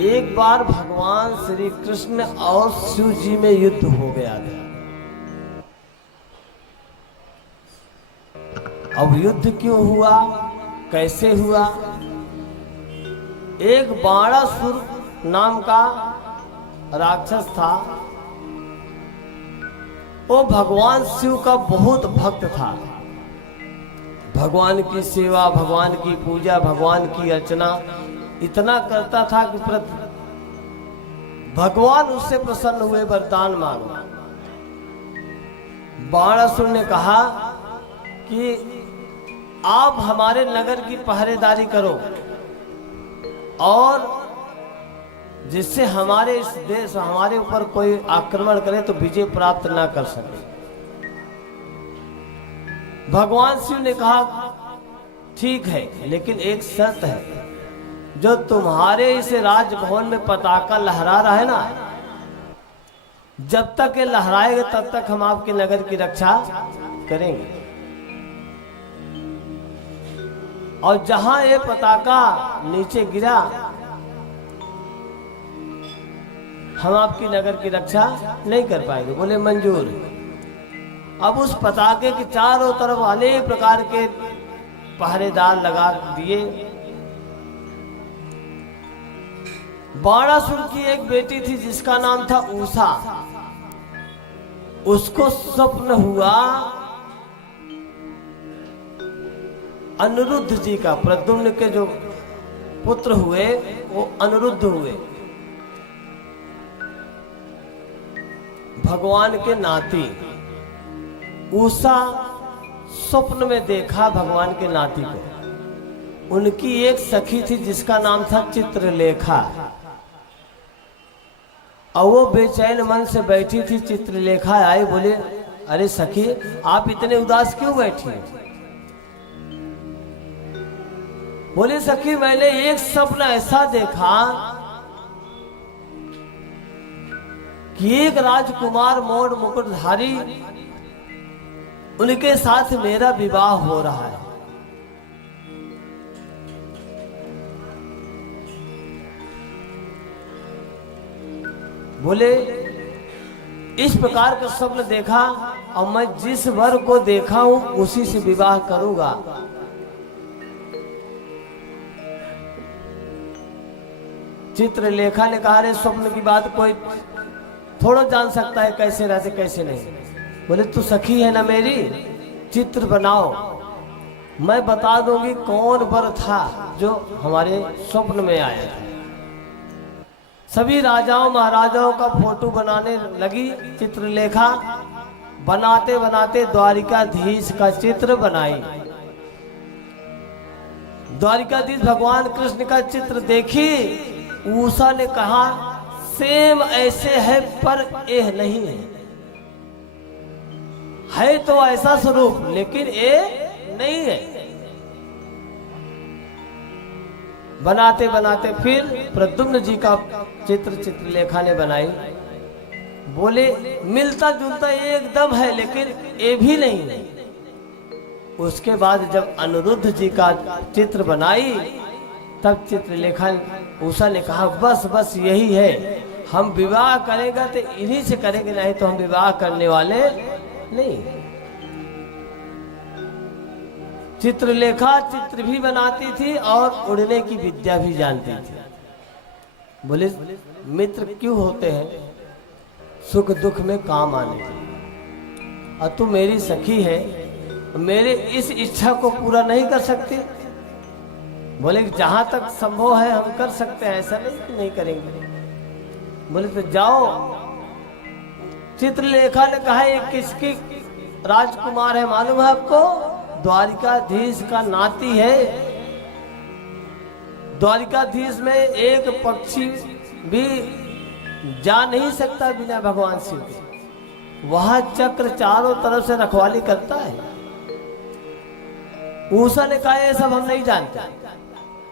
एक बार भगवान श्री कृष्ण और शिव जी में युद्ध हो गया था। अब युद्ध क्यों हुआ, कैसे हुआ? एक बाणासुर नाम का राक्षस था। वो भगवान शिव का बहुत भक्त था। भगवान की सेवा, भगवान की पूजा, भगवान की अर्चना इतना करता था कि भगवान उससे प्रसन्न हुए, वरदान मांगा। बाणासुर ने कहा कि आप हमारे नगर की पहरेदारी करो और जिससे हमारे इस देश, हमारे ऊपर कोई आक्रमण करे तो विजय प्राप्त ना कर सके। भगवान शिव ने कहा ठीक है, लेकिन एक शर्त है, जो तुम्हारे इस राजभवन में पताका लहरा रहा है ना, जब तक ये लहराएगा तब तक हम आपके नगर की रक्षा करेंगे। और जहां ये पताका नीचे गिरा, हम आपकी नगर की रक्षा नहीं कर पाएंगे। बोले मंजूर। अब उस पताके के चारों तरफ अनेक प्रकार के पहरेदार लगा दिए। बाणासुर की एक बेटी थी जिसका नाम था उषा। उसको स्वप्न हुआ अनिरुद्ध जी का, प्रद्युम्न के जो पुत्र हुए वो अनिरुद्ध हुए, भगवान के नाती। उषा स्वप्न में देखा भगवान के नाती को। उनकी एक सखी थी जिसका नाम था चित्रलेखा, और वो बेचैन मन से बैठी थी। चित्रलेखा आई, बोले अरे सखी, आप इतने उदास क्यों बैठी? बोले सखी, मैंने एक स्वप्न ऐसा देखा कि एक राजकुमार मोर मुकुटधारी, उनके साथ मेरा विवाह हो रहा है। बोले इस प्रकार का स्वप्न देखा और मैं जिस वर को देखा हूं उसी से विवाह करूंगा। चित्रलेखा ने कहा, रे स्वप्न की बात कोई थोड़ा जान सकता है, कैसे रहते कैसे नहीं। बोले तू सखी है ना मेरी, चित्र बनाओ, मैं बता दूंगी कौन वर था जो हमारे स्वप्न में आया था। सभी राजाओं महाराजाओं का फोटो बनाने लगी चित्रलेखा। बनाते बनाते द्वारिकाधीश का चित्र बनाई। द्वारिकाधीश भगवान कृष्ण का चित्र देखी। उषा ने कहा सेम ऐसे है पर यह नहीं है तो ऐसा स्वरूप, लेकिन ये नहीं है। बनाते बनाते फिर प्रद्युम्न जी का चित्र चित्रलेखा ने बनाई। बोले मिलता जुलता एकदम है, लेकिन ये भी नहीं है। उसके बाद जब अनिरुद्ध जी का चित्र बनाई, तब चित्रलेखा उषा ने कहा बस बस यही है, हम विवाह करेंगे तो इन्हीं से करेंगे, नहीं तो हम विवाह करने वाले नहीं। चित्रलेखा चित्र भी बनाती थी और उड़ने की विद्या भी जानती थी। बोले मित्र क्यों होते हैं? सुख दुख में काम आने के। और तू मेरी सखी है, मेरे इस इच्छा को पूरा नहीं कर सकती? बोले जहां तक संभव है हम कर सकते हैं, ऐसा नहीं कि नहीं करेंगे। बोले तो जाओ। चित्रलेखा ने कहा ये किसकी राजकुमार है मालूम है आपको? द्वारिकाधीश का नाती है। द्वारिकाधीश में एक पक्षी भी जा नहीं सकता बिना भगवान शिव के। वहां चक्र चारों तरफ से रखवाली करता है। उषा ने कहा ये सब हम नहीं जानते,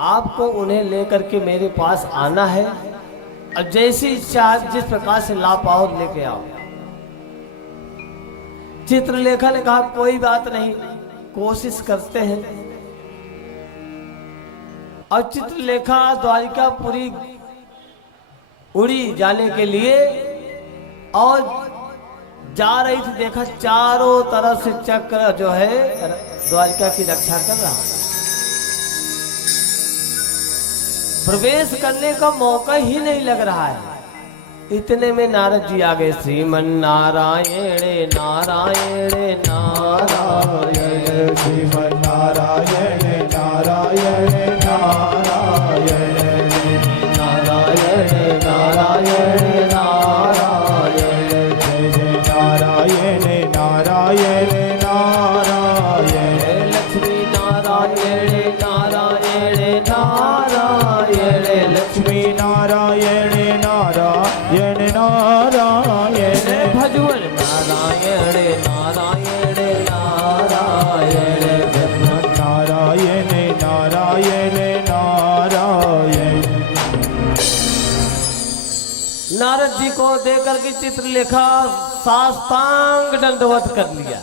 आपको उन्हें लेकर के मेरे पास आना है और जैसी इच्छा जिस प्रकार से ला पाओ लेके आओ। चित्रलेखा ने कहा कोई बात नहीं, कोशिश करते हैं। और चित्रलेखा द्वारिकापुरी उड़ी जाने के लिए और जा रही थी, देखा चारों तरफ से चक्र जो है द्वारिका की रक्षा कर रहा। प्रवेश करने का मौका ही नहीं लग रहा है। इतने में नारद जी आ गए। श्रीमन नारायण नारायण नारायण, श्रीमन नारायण नारायण नारायण, नारायण नारायण नारायण, जय जय नारायण नारायण नारायण, लक्ष्मी नारायण नारायण नारायण, लक्ष्मी नारायण नारायण नारायण, भजवन नारायण नारायण नारायण, नारायण नारायण नारायण। नारद जी को देकर के चित्रलेखा साष्टांग दंडवत कर लिया।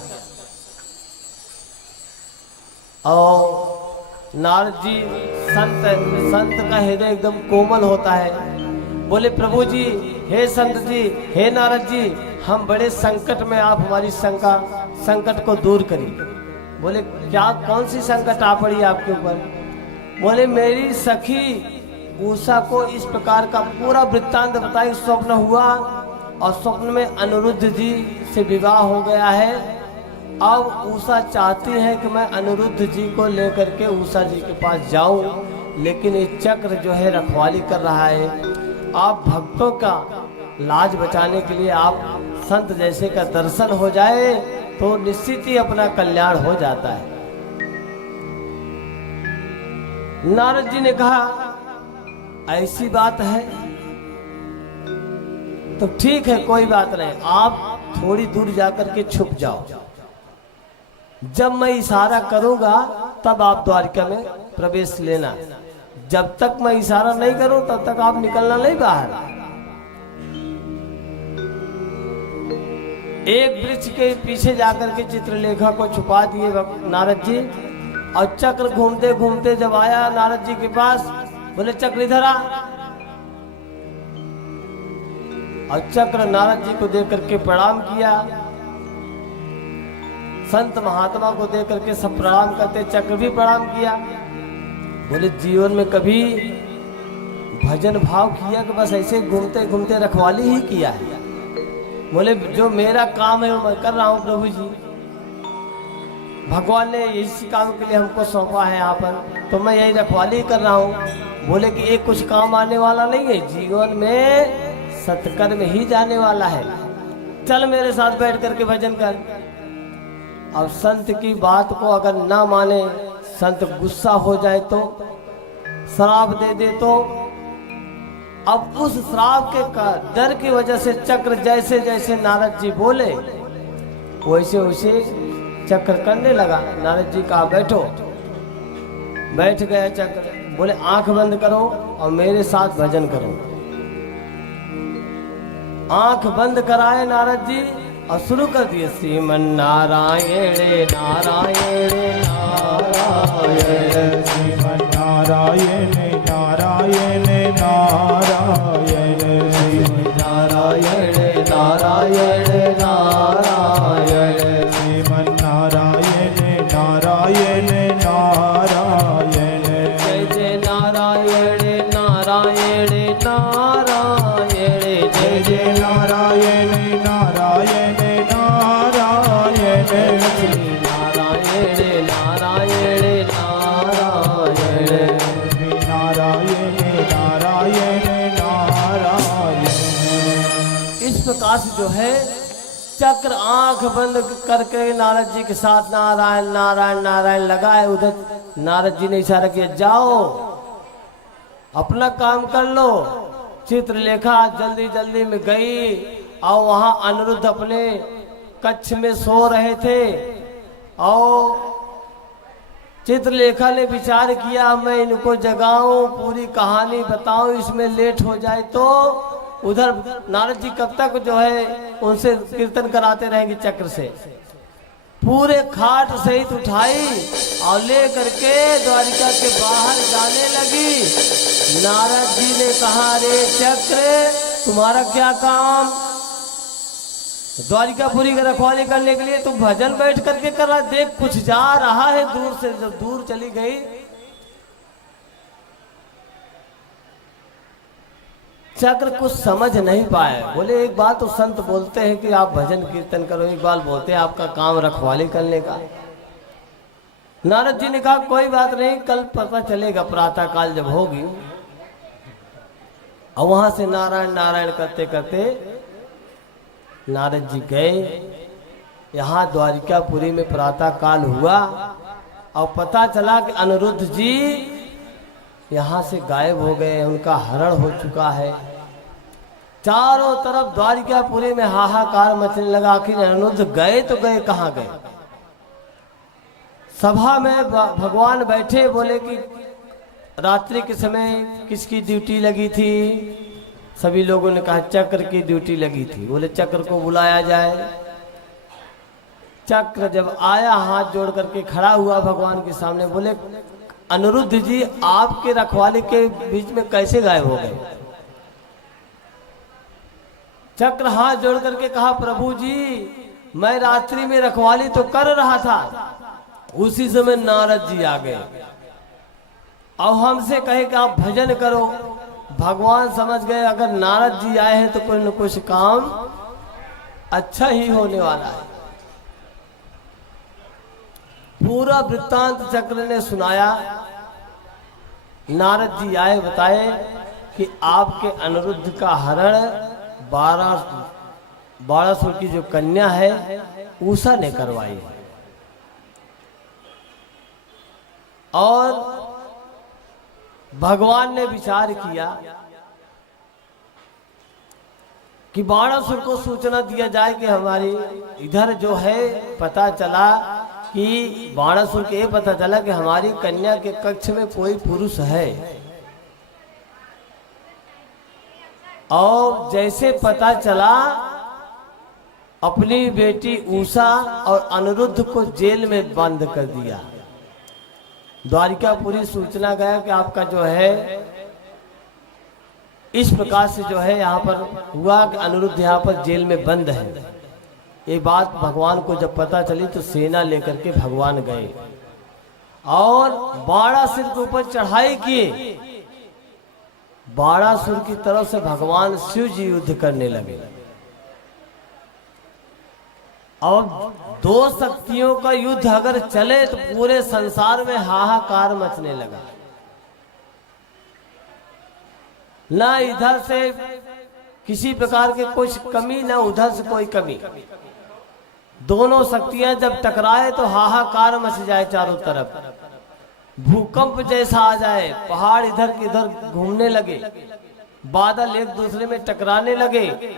और नारद जी संत का हृदय एकदम कोमल होता है। बोले प्रभु जी, हे संत जी, हे नारद जी, हम बड़े संकट में, आप हमारी संकट को दूर करिए। बोले क्या, कौन सी संकट आ पड़ी आपके ऊपर? बोले मेरी सखी उषा को इस प्रकार का पूरा वृत्तांत बताई। स्वप्न हुआ और स्वप्न में अनिरुद्ध जी से विवाह हो गया है। अब उषा चाहती है कि मैं अनिरुद्ध जी को लेकर के उषा जी के पास जाऊं, लेकिन ये चक्र जो है रखवाली कर रहा है। आप भक्तों का लाज बचाने के लिए आप संत जैसे का दर्शन हो जाए तो निश्चित ही अपना कल्याण हो जाता है। नारद जी ने कहा ऐसी बात है तो ठीक है, कोई बात नहीं, आप थोड़ी दूर जाकर के छुप जाओ। जब मैं इशारा करूंगा तब आप द्वारिका में प्रवेश लेना। जब तक मैं इशारा नहीं करूं तब तक आप निकलना नहीं बाहर। एक वृक्ष के पीछे जाकर के चित्रलेखा को छुपा दिए नारद जी। और चक्र घूमते घूमते जब आया नारद जी के पास, बोले चक्र इधर आ। और चक्र नारद जी को देख करके प्रणाम किया। संत महात्मा को देख करके सब प्रणाम करते, चक्र भी प्रणाम किया। बोले जीवन में कभी भजन भाव किया कि बस ऐसे घूमते घूमते रखवाली ही किया है? बोले जो मेरा काम है वो मैं कर रहा हूँ प्रभु जी। भगवान ने इसी काम के लिए हमको सौंपा है यहाँ पर, तो मैं यही रखवाली कर रहा हूँ। बोले कि एक कुछ काम आने वाला नहीं है, जीवन में सत्कर्म ही जाने वाला है। चल मेरे साथ बैठ करके भजन कर। अब संत की बात को अगर ना माने, संत गुस्सा हो जाए तो, श्राप दे दे तो, अब उस श्राप के डर की वजह से चक्र जैसे जैसे नारद जी बोले वैसे वैसे चक्र करने लगा। नारद जी कहा बैठो, बैठ गया चक्र। बोले आंख बंद करो और मेरे साथ भजन करो। आंख बंद कराए नारद जी और शुरू कर दिए। श्रीमन नारायण नारायण नारायण, श्रीमन नारायण नारायण नारायण, श्रीमन नारायण नारायण नारायण, श्रीमन नारायण नारायण नारायण, जय जय नारायण नारायण नारायण, जय जय नारायण नारायण नारायण, श्री नारायण नारायण नारायण, श्री नारायण नारायण नारायण। इस प्रकार से जो है चक्र आंख बंद करके नारद जी के साथ नारायण नारायण नारायण लगाए। उधर नारद जी ने इशारा किया जाओ अपना काम कर लो। चित्रलेखा जल्दी जल्दी में गई और वहां अनिरुद्ध अपने कक्ष में सो रहे थे। और चित्रलेखा ने विचार किया मैं इनको जगाऊं, पूरी कहानी बताऊं, इसमें लेट हो जाए तो उधर नारद जी कब तक जो है उनसे कीर्तन कराते रहेंगे चक्र से। पूरे खाट सहित उठाई और ले करके द्वारिका के बाहर जाने लगी। नारद जी ने कहा, रे चक्र, तुम्हारा क्या काम? द्वारिकापुरी की रखवाली करने के लिए तुम भजन बैठ करके कर रहा, देख कुछ जा रहा है दूर से। जब दूर चली गई, चक्र कुछ समझ नहीं पाए। बोले एक बात तो संत बोलते हैं कि आप भजन कीर्तन करो, एक बार बोलते हैं आपका काम रखवाली करने का। नारद जी ने कहा कोई बात नहीं, कल पता चलेगा प्रातः काल जब होगी। और वहां से नारायण नारायण करते करते नारद जी गए। यहाँ द्वारिकापुरी में प्रातः काल हुआ और पता चला कि अनिरुद्ध जी यहाँ से गायब हो गए, उनका हरण हो चुका है। चारों तरफ द्वारिकापुरी में हाहाकार मचने लगा। आखिर अनिरुद्ध गए तो गए कहाँ गए? सभा में भगवान बैठे, बोले कि रात्रि के समय किसकी ड्यूटी लगी थी? सभी लोगों ने कहा चक्र की ड्यूटी लगी थी। बोले चक्र को बुलाया जाए। चक्र जब आया, हाथ जोड़ करके खड़ा हुआ भगवान के सामने, बोले अनिरुद्ध जी आपके रखवाले के बीच में कैसे गायब हो गए? चक्र हाथ जोड़ करके कहा, प्रभु जी मैं रात्रि में रखवाली तो कर रहा था, उसी समय नारद जी आ गए और हमसे कहे कि आप भजन करो। भगवान समझ गए अगर नारद जी आए हैं तो कोई न कुछ काम अच्छा ही होने वाला है। पूरा वृत्तांत चक्र ने सुनाया। नारद जी आए, बताए कि आपके अनिरुद्ध का हरण 1200 की जो कन्या है उषा ने करवाई है। और भगवान ने विचार किया कि 1200 को सूचना दिया जाए कि हमारी इधर जो है, पता चला कि 1200 के पता चला कि हमारी कन्या के कक्ष में कोई पुरुष है। और जैसे पता चला, अपनी बेटी उषा और अनिरुद्ध को जेल में बंद कर दिया। द्वारिकापुरी सूचना गया कि आपका जो है इस प्रकार से जो है यहाँ पर हुआ कि अनिरुद्ध यहाँ पर जेल में बंद है। ये बात भगवान को जब पता चली तो सेना लेकर के भगवान गए और बाणासुर के ऊपर चढ़ाई किए। बाणासुर की तरफ से भगवान शिव जी युद्ध करने लगे और दो शक्तियों का युद्ध अगर चले तो पूरे संसार में हाहाकार मचने लगा। ना इधर से किसी प्रकार के कुछ कमी, ना उधर से कोई कमी। दोनों शक्तियां जब टकराए तो हाहाकार मच जाए चारों तरफ, भूकंप जैसा आ जाए, पहाड़ इधर की इधर घूमने लगे, बादल एक दूसरे में टकराने लगे।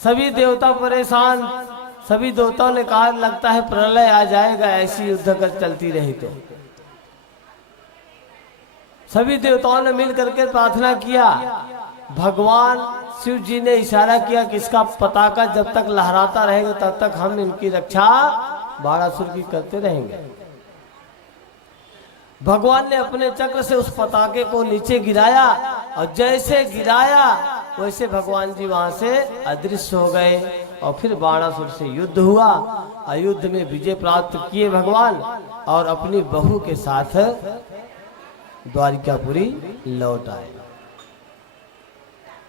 सभी देवता परेशान। सभी देवताओं ने कहा लगता है प्रलय आ जाएगा ऐसी युद्ध कर चलती रही तो। सभी देवताओं ने मिल करके प्रार्थना किया। भगवान शिव जी ने इशारा किया कि इसका पताका जब तक लहराता रहेगा तब तक हम इनकी रक्षा बाणासुर की करते रहेंगे। भगवान ने अपने चक्र से उस पताके को नीचे गिराया और जैसे गिराया वैसे भगवान जी वहां से अदृश्य हो गए और फिर बाणासुर से युद्ध हुआ और युद्ध में विजय प्राप्त किए भगवान और अपनी बहू के साथ द्वारिकापुरी लौट आए।